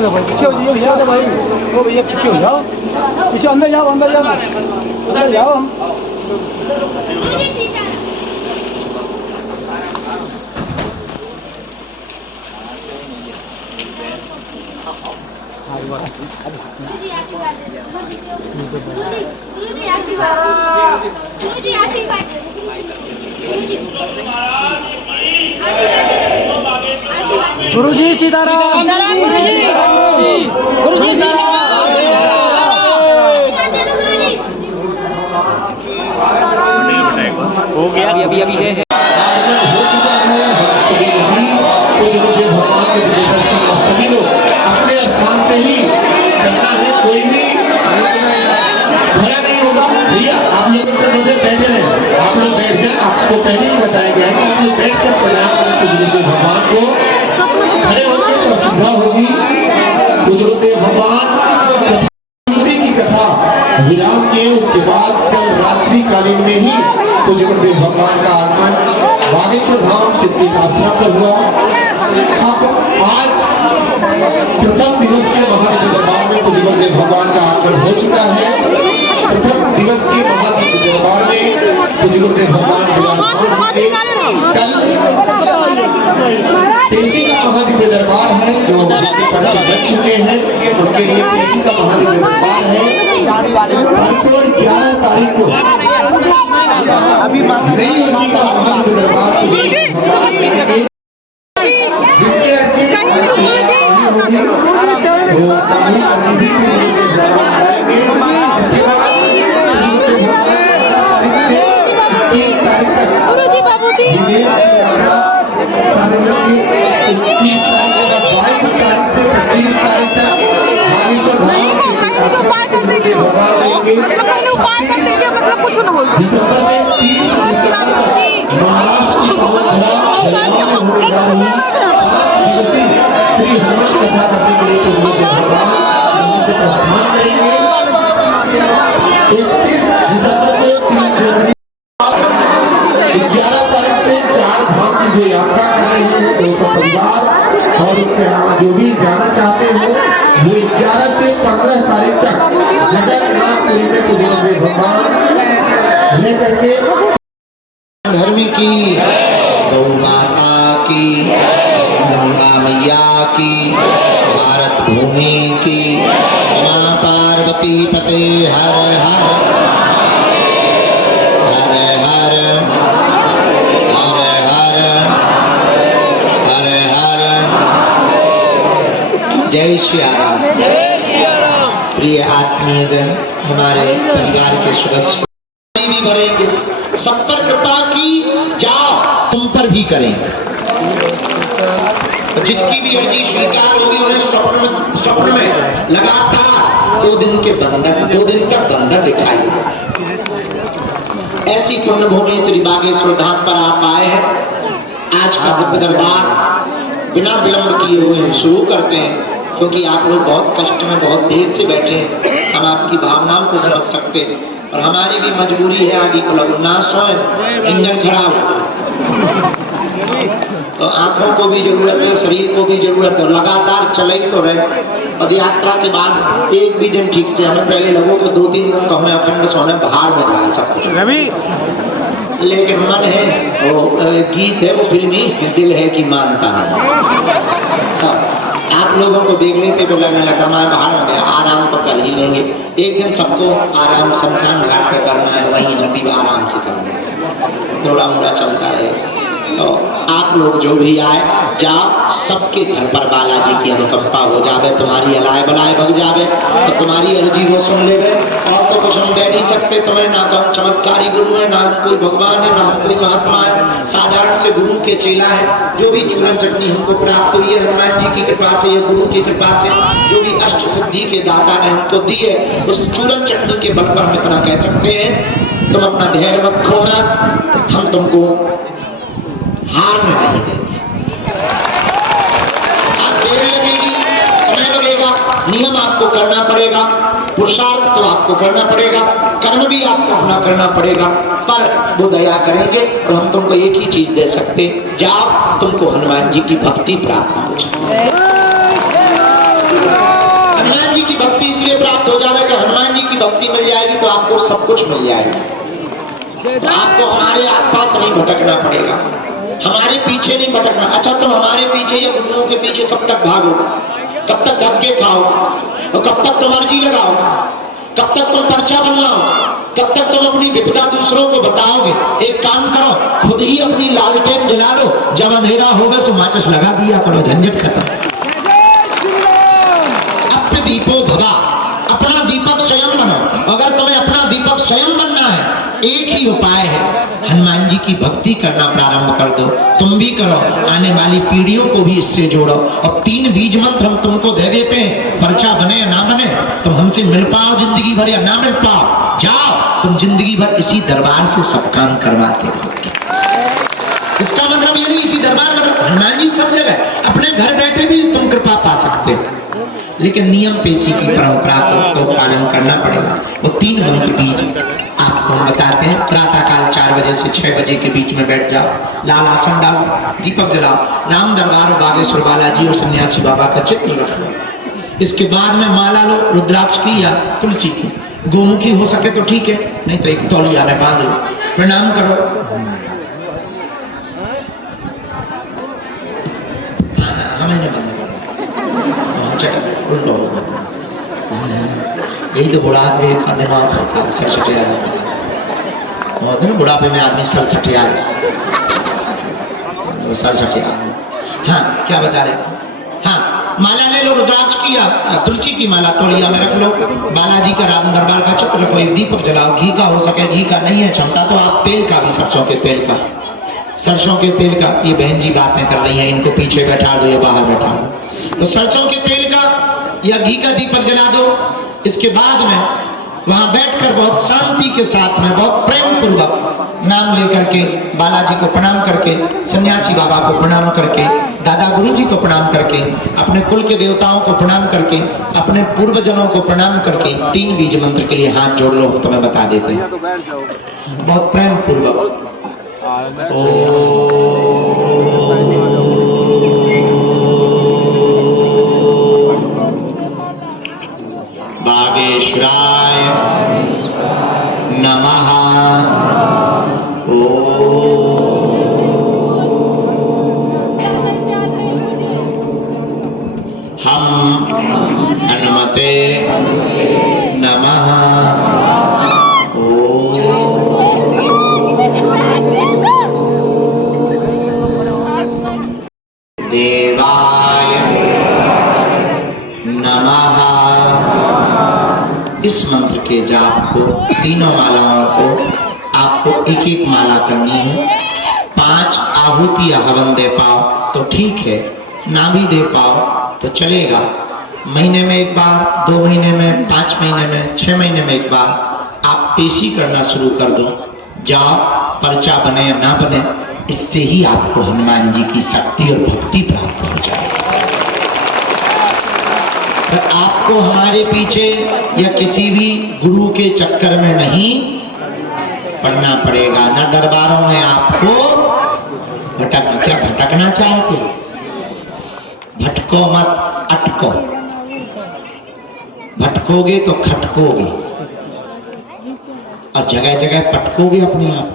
पीछे हो जाओ भाई, वो भैया पीछे हो जाओ, पीछे अंदर जाओ, अंदर जाओ, अंदर जाओ। हम गुरुजी आशीर्वाद, गुरुजी आशीर्वाद, गुरुजी आशीर्वाद, गुरुजी सीताराम, गुरुजी सीताराम। हो गया अभी अभी है। हो चुका है भगवान के दर्शन आप सभी लोग अपने स्थान पे ही करना है, कोई भी खड़ा नहीं होगा। भैया आप लोग से मुझे बैठे रहे, आप लोग बैठ जाए, आपको पहले ही बताया गया है कि आप लोग बैठ कर प्रणाम करें बुजुर्ग भगवान को। खड़े होने तो सुविधा होगी। बुजुर्ग भगवान की कथा विराम के उसके बाद कल रात्रि कालीन में ही पूज्य गुरुदेव भगवान का आगमन बागेश्वर धाम सिद्धपीठ आश्रम पर हुआ। अब आज प्रथम दिवस के महादिव्य दरबार में पूज्य गुरुदेव भगवान का आगमन हो चुका है। प्रथम दिवस के महादिव्य दरबार में पूज्य गुरुदेव भगवान कल टेसी का महादिव्य दरबार है जो परिचय बन चुके हैं, उनके लिए टेसी का महादिव्य दरबार है। परसों 11 तारीख को नई उसी का महादिव्य दरबार गुरुजी बाबू जी 30 तारीख से 22 तारीख से 25 तारीख तक बागेश्वर धाम दिसंबर से 30 महाराष्ट्र की पवन धरा जलगांव में होने वाली 5 दिवसीय श्री हनुमान कथा करने के लिए भगवान यहाँ से प्रस्थान करेंगे। 31 दिसंबर से 3 जनवरी 11 तारीख से 4 धाम की जो यात्रा कर रहे हैं दोस्तों परिवार, और इसके अलावा जो भी जाना चाहते हो वो 11 से 15 तारीख तक जगन्नाथपुरी में पूज्य भगवान लेकर के धर्म की, गौ माता की, गंगा मैया की, भारत भूमि की, मां पार्वती पते हर हर हर हर हर हर हर हर। जय श्री राम। प्रिय आत्मीय जन, हमारे परिवार के सदस्य भी भरेंगे, सब पर कृपा की जाओ, तुम पर भी करेंगे। जिनकी भी अर्जी स्वीकार होगी उन्हें स्वप्न में लगातार 2 दिन तक बंदर दिखाई। ऐसी पुण्य भूमि श्री बागेश्वर धाम पर आप आए हैं। आज का दिव्य दरबार बिना विलंब किए हुए हम शुरू करते हैं, क्योंकि आप लोग बहुत कष्ट में बहुत देर से बैठे हैं। हम आपकी भावनाओं को समझ सकते हैं और हमारी भी मजबूरी है, आगे को लगो ना सोए, इंजन खराब, तो आंखों को भी जरूरत है, शरीर को भी जरूरत है, लगातार चले ही तो रहे। पद यात्रा के बाद एक भी दिन ठीक से, हमें पहले लोगों को 2-3 दिन तो हमें अखंड सोने बाहर में जाए सब कुछ, लेकिन मन है वो गीत है वो फिल्मी, दिल है कि मानता है। आप लोगों को देख लेते तो लगने लगा हमारे बाहर हो गया, आराम तो कर ही लेंगे। एक दिन सबको आराम शमशान घाट पे करना है, वहीं हम भी आराम से चलेंगे, थोड़ा मोड़ा चलता रहे। तो आप लोग जो भी आए जाओ, सबके घर पर बालाजी की अनुकंपा हो जावे, तुम्हारी अलाय बलाय बग जावे, तो तुम्हारी अर्जी वो सुन लेवे। और तो कुछ हम कह नहीं सकते तुम्हें, ना तो हम चमत्कारी गुरु है, ना कोई भगवान है, ना कोई महात्मा है, साधारण से गुरु के चेला है। जो भी चूरन चटनी हमको प्राप्त हुई है हनुमान जी की कृपा से, या गुरु की कृपा से, जो भी अष्ट सिद्धि के दाता ने हमको दी है, उस चूरन चटनी के बल पर हम इतना कह सकते हैं, तुम अपना धैर्य मत खोना, हम तुमको हार में नहीं देंगे। आज देर लगेगी, समय लगेगा, नियम आपको करना पड़ेगा, पुरुषार्थ तो आपको करना पड़ेगा, कर्म भी आपको अपना करना पड़ेगा, पर वो दया करेंगे और हम तुमको एक ही चीज दे सकते, जाओ तुमको हनुमान जी की भक्ति प्राप्त हो जाए। भक्ति इसलिए प्राप्त हो जाए कि हनुमान जी की भक्ति मिल जाएगी तो आपको सब कुछ मिल जाएगा। तो आपको हमारे आसपास नहीं भटकना पड़ेगा, हमारे पीछे नहीं भटकना। अच्छा, तुम हमारे पीछे या गुरुओं के पीछे कब तक भागोगे, कब तक धक्के खाओगे, और कब तक तुम अर्जी लगाओ, कब तक तुम पर्चा बनवाओ, कब तक तुम अपनी विपदा दूसरों को बताओगे? एक काम करो, खुद ही अपनी लालटेन जला लो, जब अंधेरा होगा सो माचिस लगा दिया करो, झंझट खत्म। अपने दीपो भवा, अपना दीपक स्वयं बनो। अगर तुम्हें अपना दीपक स्वयं बनना है, एक ही उपाय है, हनुमान जी की भक्ति करना प्रारंभ कर दो। तुम भी करो, आने वाली पीढ़ियों को भी इससे जोड़ो। और 3 बीज मंत्र हम तुमको दे देते हैं, पर्चा बने या ना बने, तुम हमसे मिल पाओ जिंदगी भर या ना मिल पाओ, जाओ तुम जिंदगी भर इसी दरबार से सब काम करवाते रहोगे। इसका मतलब ये नहीं इसी दरबार मतलब हनुमान जी सब जगह, अपने घर बैठे भी तुम कृपा पा सकते हो, लेकिन नियम पेशी की परंपरा को तो पालन करना पड़ेगा। वो 3 मंत्र बीज आपको हम बताते हैं। प्रातः काल 4 बजे से 6 बजे के बीच में बैठ जाओ, लाल आसन डालो, दीपक जलाओ, राम दरबार और बागेश्वर बालाजी और सन्यासी बाबा का चित्र रख लो। इसके बाद में माला लो, रुद्राक्ष की या तुलसी की, गोमुखी हो सके तो ठीक है, नहीं तो एक तौलिया में बांध लो, प्रणाम करो। हमें नहीं बंद यही तो बुढ़ा आदमी का दिमाग सरसटे आ जाता है, बुढ़ापे में आदमी सरसटे आ सरसटे आ। हाँ, क्या बता रहे? हाँ, माला ले लो, रुद्राक्ष की या तुलसी की माला तौलिया में रख लो, बालाजी का राम दरबार का चित्र रखो, एक दीपक जलाओ, घी का हो सके, घी का नहीं है क्षमता तो आप तेल का भी, सरसों के तेल का, सरसों के तेल का। ये बहन जी बातें कर रही हैं, इनको पीछे बैठा दो या बाहर बैठा दो। तो सरसों के तेल का या घी का दीपक जला दो। इसके बाद में वहां बैठकर बहुत शांति के साथ में, बहुत प्रेम पूर्वक नाम लेकर के, बालाजी को प्रणाम करके, सन्यासी बाबा को प्रणाम करके, दादा गुरु जी को प्रणाम करके, अपने कुल के देवताओं को प्रणाम करके, अपने पूर्वजनों को प्रणाम करके 3 बीज मंत्र के लिए हाथ जोड़ लो, तो मैं बता देते हैं बहुत प्रेम पूर्वक। बागेश्वराय नमः। हम हनुमते नमः। देवाय नमः। इस मंत्र के जाप को, तीनों मालाओं को आपको एक एक माला करनी है। 5 आहुति या हवन दे पाओ तो ठीक है, ना भी दे पाओ तो चलेगा। महीने में एक बार, 2 महीने में, 5 महीने में, 6 महीने में एक बार आप पेशी करना शुरू कर दो। जाओ, पर्चा बने या ना बने, इससे ही आपको हनुमान जी की शक्ति और भक्ति प्राप्त हो जाएगी। पर आपको हमारे पीछे या किसी भी गुरु के चक्कर में नहीं पड़ना पड़ेगा, ना दरबारों में आपको भटकना। क्या भटकना चाहते? भटको मत, अटको। भटकोगे तो खटकोगे और जगह जगह पटकोगे अपने आप।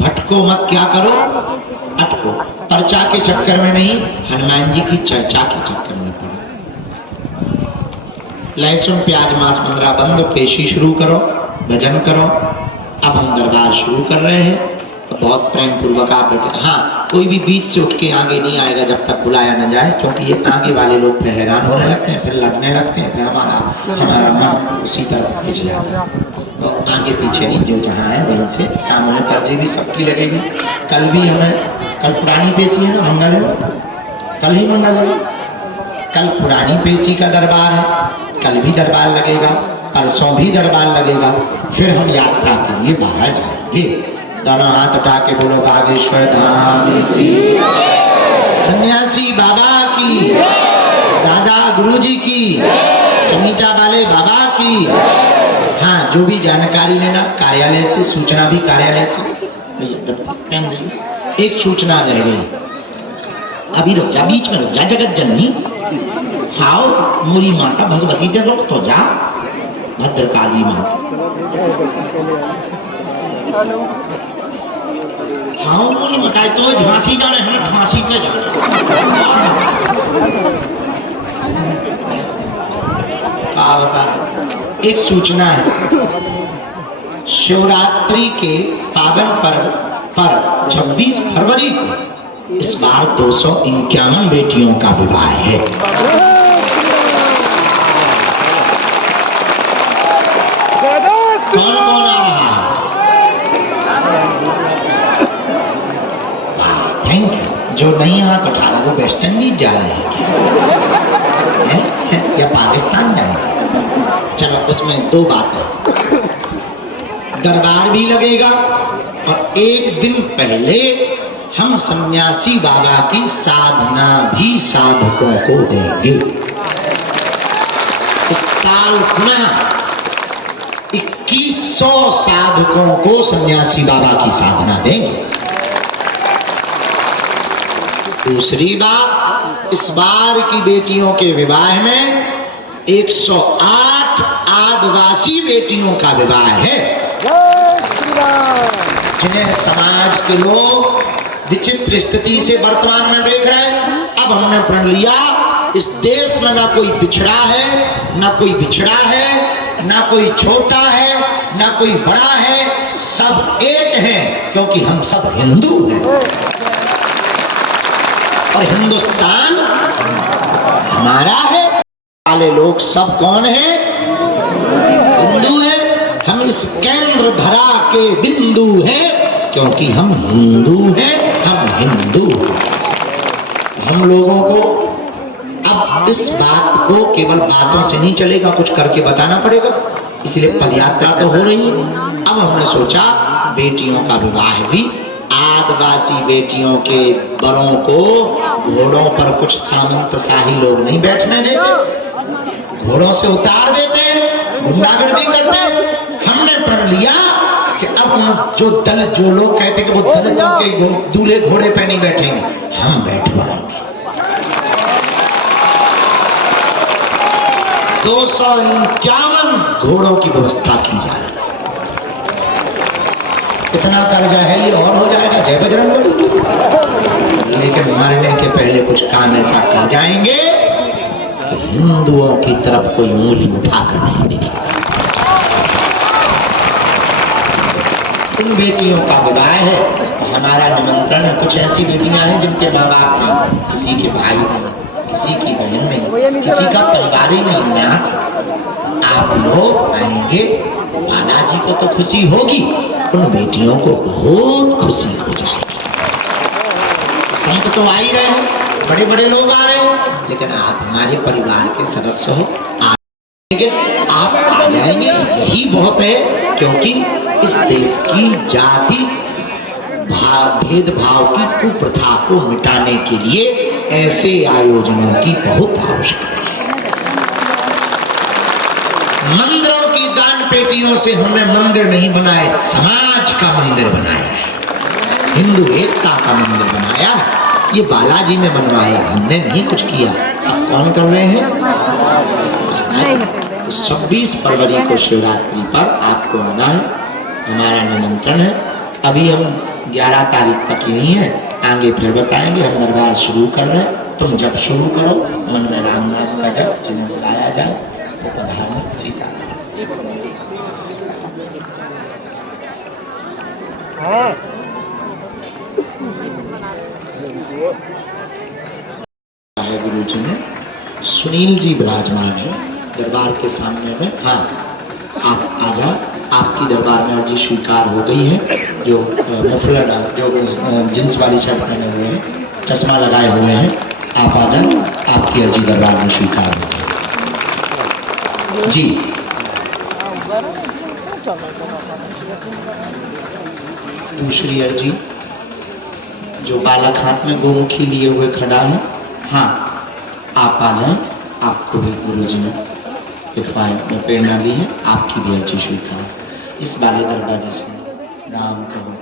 भटको मत, क्या करो? अटको। पर्चा के चक्कर में नहीं, हनुमान जी की चर्चा के चक्कर में पड़ो। लहसुन प्याज मांस मंदरा बंद, पेशी शुरू करो, भजन करो। अब हम दरबार शुरू कर रहे हैं, तो बहुत प्रेम पूर्वक आप बैठे। हाँ, कोई भी बीच से उठ के आगे नहीं आएगा जब तक बुलाया न जाए, क्योंकि ये आगे वाले लोग फिर हैरान होने लगते हैं, फिर लड़ने लगते हैं, फिर हमारा मन उसी तरफ खिंच जाता है। तो आगे पीछे नहीं, जो जहाँ है वहीं से। सामूहिक अर्जी भी सबकी लगेगी। कल भी हमें, कल पुरानी पेशी है ना, मंगल है, कल ही मंगल है, कल पुरानी पेशी का दरबार है, कल भी दरबार लगेगा, परसों भी दरबार लगेगा। फिर हम यात्रा के लिए बाहर जाएंगे। दोनों हाथ उठा के बोलो बागेश्वर धाम की, सन्यासी बाबा की, दादा गुरुजी की, चमीटा वाले बाबा की। हाँ, जो भी जानकारी लेना कार्यालय से, सूचना भी कार्यालय से। एक सूचना रह गई, अभी रुक जा, बीच में रुक जा जगत जननी। हाओ मोरी माता भगवती दे रोक तो जा भद्रकाली माता। हाँ मोरी माता तो झांसी जाने हमें झांसी पे जाने। क्या बता एक सूचना है शिवरात्रि के पावन पर्व पर 26 फरवरी को इस बार 251 बेटियों का विवाह है। कौन कौन आ रहा है? Thank you. जो नहीं आ तो 18 को वेस्ट इंडीज जा रहे हैं या पाकिस्तान जाएंगे। चलो उसमें दो बात है, दरबार भी लगेगा और एक दिन पहले हम सन्यासी बाबा की साधना भी साधकों को देंगे। इस साल पुनः 2100 साधकों को सन्यासी बाबा की साधना देंगे। दूसरी बात, इस बार की बेटियों के विवाह में 108 आदिवासी बेटियों का विवाह है, जिन्हें समाज के लोग विचित्र स्थिति से वर्तमान में देख रहे हैं। अब हमने प्रण लिया इस देश में ना कोई पिछड़ा है, ना कोई बिछड़ा है, ना कोई छोटा है, ना कोई बड़ा है, सब एक हैं, क्योंकि हम सब हिंदू हैं और हिंदुस्तान हमारा है। वाले लोग सब कौन हैं? हिंदू हैं। हम इस केंद्र धरा के बिंदु हैं, क्योंकि हम हिंदू हैं, हम हिंदू हैं। हम लोगों को अब इस बात को केवल बातों से नहीं चलेगा, कुछ करके बताना पड़ेगा। इसलिए पदयात्रा तो हो रही है। अब हमने सोचा बेटियों का विवाह भी आदिवासी बेटियों के बरों को घोड़ों पर कुछ सामंतशाही लोग नहीं बैठने देते, घोड़ों से उतार देते, गुंडागर्दी करते। हमने प्रण लिया कि अब जो लोग कहते कि वो दलितों के दूल्हे घोड़े पे नहीं बैठेंगे, हम बैठवाएंगे। 251 घोड़ों की व्यवस्था की जा रही है। इतना कर्जा है ये और हो जाएगा, जय बजरंगबली। लेकिन मरने के पहले कुछ काम ऐसा कर जाएंगे कि हिंदुओं की तरफ कोई उंगली उठाकर नहीं दिखेगा। उन बेटियों का विवाह है, हमारा निमंत्रण है। कुछ ऐसी बेटियां हैं जिनके माँ बाप नहीं, किसी के भाई नहीं, किसी की बहन नहीं, किसी का परिवार ही नहीं है। आप लोग आएंगे, बालाजी को तो खुशी होगी, उन बेटियों को बहुत खुशी हो जाएगी। संत तो आ ही रहे हैं, बड़े बड़े लोग आ रहे हैं, लेकिन आप हमारे परिवार के सदस्य हो, आप आ जाएंगे, यही बहुत है। क्योंकि इस देश की जाति भेदभाव की कुप्रथा को मिटाने के लिए ऐसे आयोजनों की बहुत आवश्यकता है। मंदिरों की दान पेटियों से हमने मंदिर नहीं बनाए, समाज का मंदिर बनाया है, हिंदू एकता का मंदिर बनाया। ये बालाजी ने बनवाया, हमने नहीं कुछ किया। सब कौन कर रहे हैं? तो 26 फरवरी को शिवरात्रि पर आपको आना है, हमारा निमंत्रण है। अभी हम 11 तारीख तक यही है, आगे फिर बताएंगे। हम दरबार शुरू कर रहे हैं, तुम जब शुरू करो मन में राम नाम का जब, जिन्हें बुलाया जाए तो पधारना। सीता गुरु जी ने सुनील जी विराजमान है दरबार के सामने में। हाँ, आप आ जाओ, आपकी दरबार में अर्जी स्वीकार हो गई है। जो मफलर जो जींस वाली शर्ट पहने हुए हैं, चश्मा लगाए हुए हैं, आप आ जाओ, आपकी अर्जी दरबार में स्वीकार हो गई जी। दूसरी अर्जी, जो बालक हाथ में गोमुखी लिए हुए खड़ा है, हाँ आप आ जाएं, आपको भी गुरु जी ने लिखवाए में प्रेरणा दी है, आपकी भी अर्जी स्वीकार। इस बाले दरवाजे से राम कहो।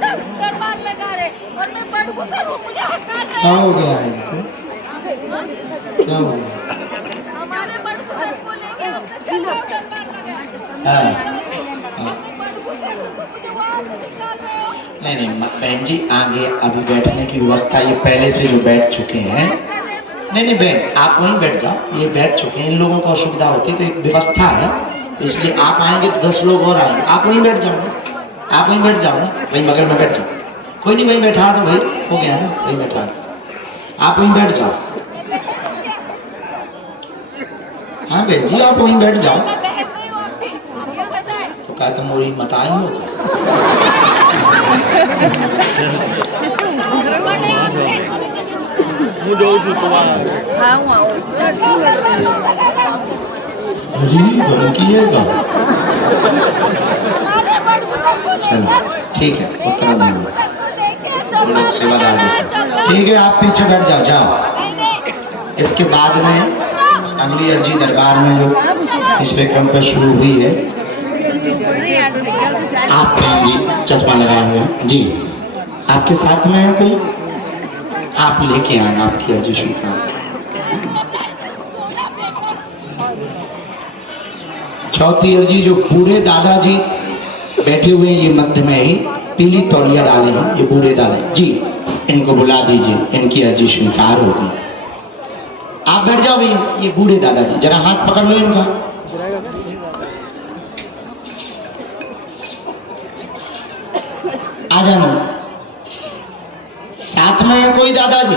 दरबार लगा रहे और मैं बड़गुजर हूँ, मुझे हटा दे। क्या हो गया है इनको? क्या हो गया? हमारे बड़गुजर बोलेंगे हमसे चलो दरबार लगा। हाँ। मैं बड़गुजर हूँ, तो मुझे वहाँ से निकाल रहे हो। नहीं नहीं मत बहन जी, आगे अभी बैठने की व्यवस्था ये पहले से जो बैठ चुके हैं। नहीं नहीं बहन, आप वहीं बैठ जाओ, ये बैठ चुके हैं। इन लोगों को असुविधा होती है तो एक व्यवस्था है, इसलिए आप आएंगे तो 10 लोग और आएंगे। आप वहीं बैठ जाओ ना, आप वहीं बैठ जाओ ना, वहीं बगल में बैठ जाओ। कोई नहीं, वहीं बैठा दो भाई, हो गया ना, वहीं बैठा दो। आप वहीं बैठ जाओ। हाँ बहन जी, आप वहीं बैठ जाओ। तो क्या तुम मोरी मत आई हो? चलो ठीक है, उत्तर नहीं लोग सेवादार। ठीक है, आप पीछे बैठ जाओ, जाओ। इसके बाद में अगली अर्जी दरबार में जो पिछले क्रम पर शुरू हुई है, आप बहन जी चश्मा लगाए हुए जी, आपके साथ में है कोई? आप लेके आए आपकी अर्जी स्वीकार। चौथी अर्जी जो बूढ़े दादाजी बैठे हुए हैं, ये मध्य में ही पीली तौलिया डाले हैं, ये बूढ़े दादा जी, इनको बुला दीजिए, इनकी अर्जी स्वीकार होगी। आप बैठ जाओ भैया, ये बूढ़े दादाजी, जरा हाथ पकड़ लो इनका। आ जाना। साथ में है कोई दादाजी?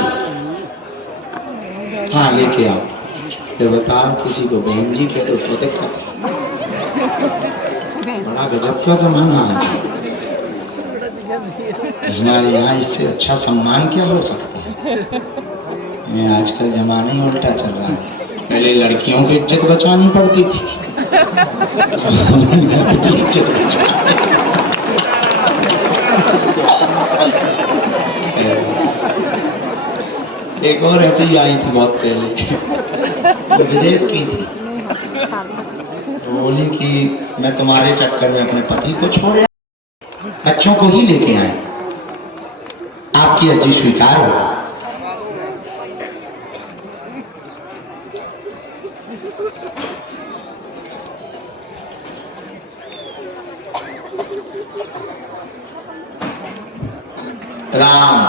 हाँ लेके आओ। तो बताओ किसी को बहन जी के तो दिक्कत, बड़ा गजब का जमाना है हमारे यहाँ, इससे अच्छा सम्मान क्या हो सकता है? मैं आजकल जमाना ही उल्टा चल रहा है। पहले लड़कियों की इज्जत बचानी पड़ती थी, इज्जत एक और ऐसी आई थी बहुत पहले, विदेश की थी, तो बोली कि मैं तुम्हारे चक्कर में अपने पति को छोड़े बच्चों को ही लेके आए। आपकी अर्जी स्वीकार हो। राम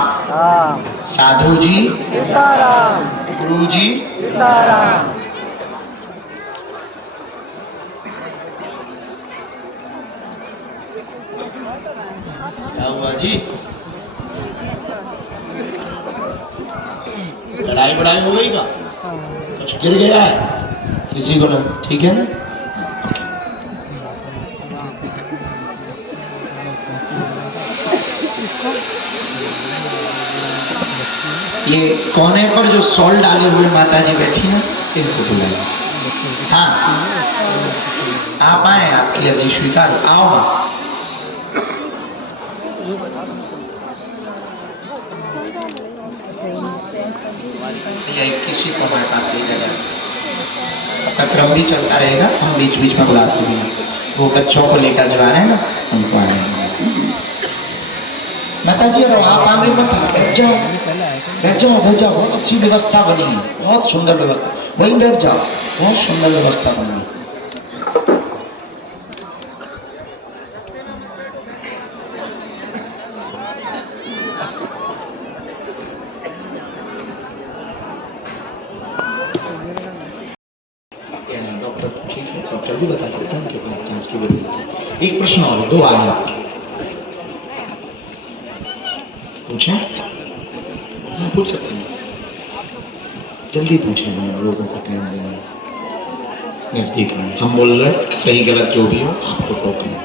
साधु जी, गुरु जी, क्या हुआ जी? लड़ाई बड़ाई हो गई का? कुछ गिर गया है किसी को ना? ठीक है ना? ये कोने पर जो सॉल डाले हुए माता जी बैठी ना, इनको बुलाए। हाँ आप आए, आपकी अर्जी स्वीकार। आओ किसी को हमारे पास भेजा जाए, क्रम भी चलता रहेगा, हम बीच बीच में बुलाते हैं। वो बच्चों को लेकर जो आ रहे हैं ना, उनको आए। माता जी अब आप आगे मत, बैठ जाओ बैठ जाओ बैठ जाओ। बहुत अच्छी व्यवस्था बनी है, बहुत सुंदर व्यवस्था, वहीं बैठ जाओ, बहुत सुंदर व्यवस्था बनी है। डॉक्टर ठीक है, डॉक्टर भी बता सकते हैं उनके पास जांच की व्यवस्था। एक प्रश्न और, 2 आए आपके, पूछें? हाँ पूछ सकते हैं, जल्दी पूछें, लोगों को टाइम देना, नजदीक में हम बोल रहे हैं, सही गलत जो भी हो आपको टोकना।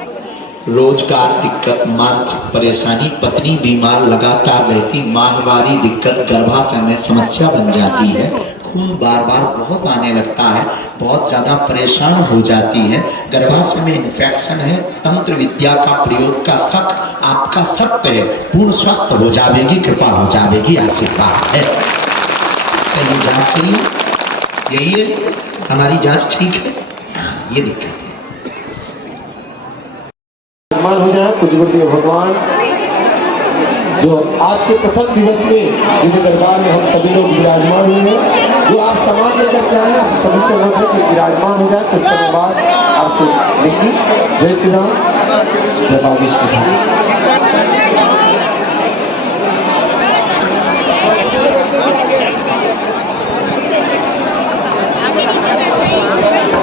रोजगार दिक्कत, मानसिक परेशानी, पत्नी बीमार लगातार रहती, माहवारी दिक्कत, गर्भाशय में समस्या बन जाती है, खून बार बार बहुत आने लगता है, बहुत ज्यादा परेशान हो जाती है, गर्भाशय में इन्फेक्शन है, तंत्र विद्या का प्रयोग का शक आपका सत्य है, पूर्ण स्वस्थ हो जाएगी, कृपा हो जाएगी, आशीर्वाद है। ये जांच सही है, यही है हमारी जांच ठीक है, ये दिक्कत है। हो जाए, कुछ भगवान जो आज के प्रथम दिवस में जिनके दरबार में हम सभी लोग विराजमान हुए हैं, जो आप सामान लेकर के आए हैं, आप सभी से अनुरोध है कि विराजमान हो जाए। कुछ समय बाद आपसे मिलेंगे। जय श्री राम, जय बागेश्वर धाम। आगे नीचे बैठ गई।